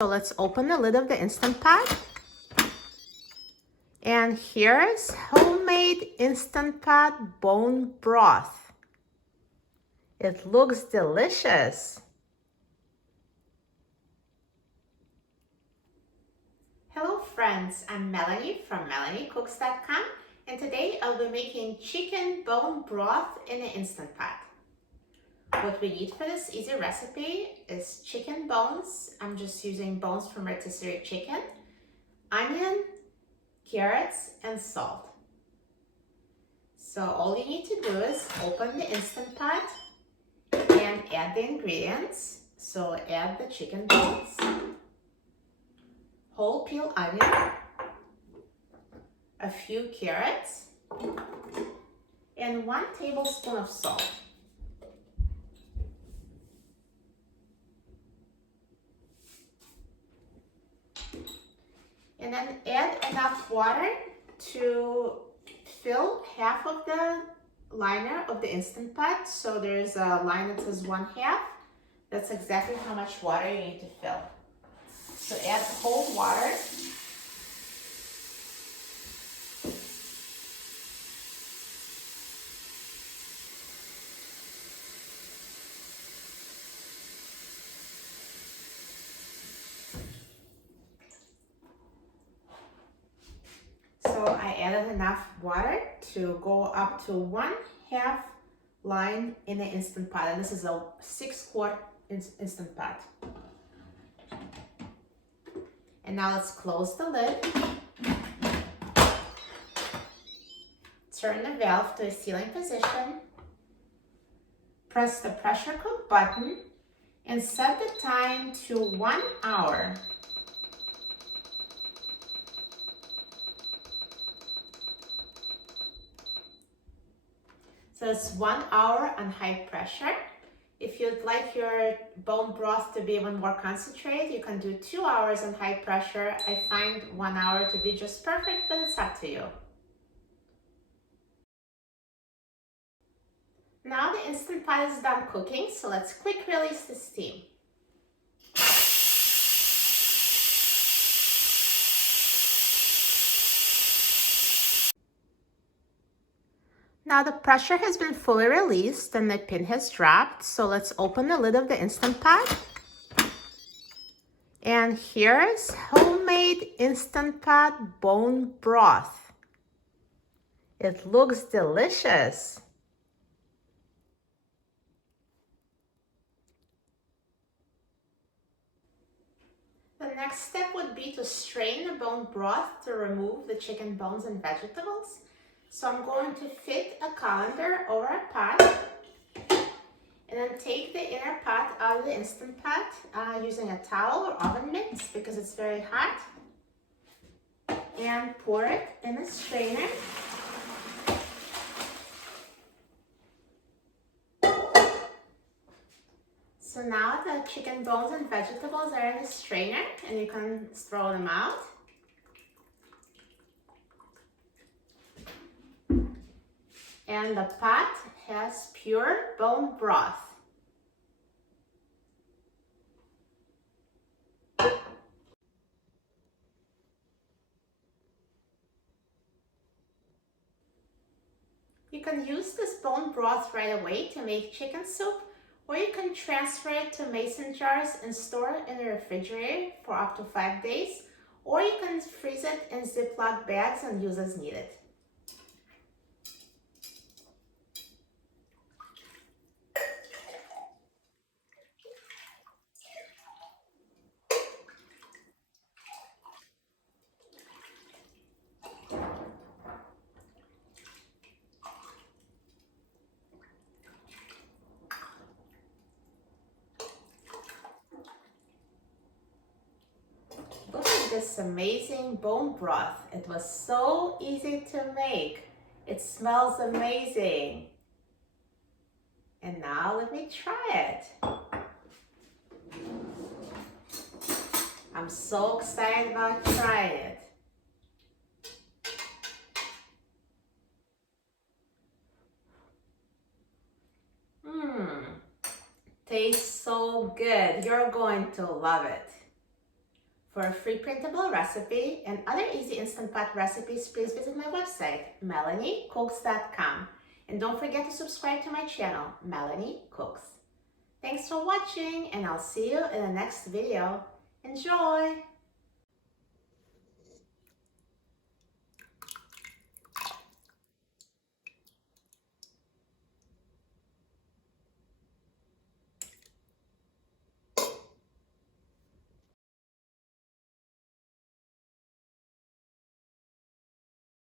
So let's open the lid of the Instant Pot. And here's homemade Instant Pot bone broth. It looks delicious. Hello friends, I'm Melanie from melaniecooks.com, and today I'll be making chicken bone broth in an Instant Pot. What we need for this easy recipe is chicken bones. I'm just using bones from rotisserie chicken, onion, carrots, and salt. So all you need to do is open the Instant Pot and add the ingredients. So add the chicken bones, whole peel onion, a few carrots, and 1 tablespoon of salt. And then add enough water to fill half of the liner of the Instant Pot. So there's a line that says 1/2. That's exactly how much water you need to fill. So add cold water. So I added enough water to go up to 1/2 line in the Instant Pot. And this is a 6-quart Instant Pot. And now let's close the lid. Turn the valve to a sealing position. Press the pressure cook button and set the time to 1 hour. So it's 1 hour on high pressure. If you'd like your bone broth to be even more concentrated, you can do 2 hours on high pressure. I find 1 hour to be just perfect, but it's up to you. Now the Instant Pot is done cooking, so let's quick release the steam. Now the pressure has been fully released and the pin has dropped, so let's open the lid of the Instant Pot. And here's homemade Instant Pot bone broth. It looks delicious. The next step would be to strain the bone broth to remove the chicken bones and vegetables. So I'm going to fit a colander over a pot and then take the inner pot out of the Instant Pot using a towel or oven mitts because it's very hot, and pour it in a strainer. So now the chicken bones and vegetables are in the strainer and you can throw them out. And the pot has pure bone broth. You can use this bone broth right away to make chicken soup, or you can transfer it to mason jars and store it in the refrigerator for up to 5 days, or you can freeze it in Ziploc bags and use as needed. Look at this amazing bone broth. It was so easy to make. It smells amazing. And now let me try it. I'm so excited about trying it. Tastes so good. You're going to love it. For a free printable recipe and other easy Instant Pot recipes, please visit my website, melaniecooks.com. And don't forget to subscribe to my channel, Melanie Cooks. Thanks for watching, and I'll see you in the next video. Enjoy!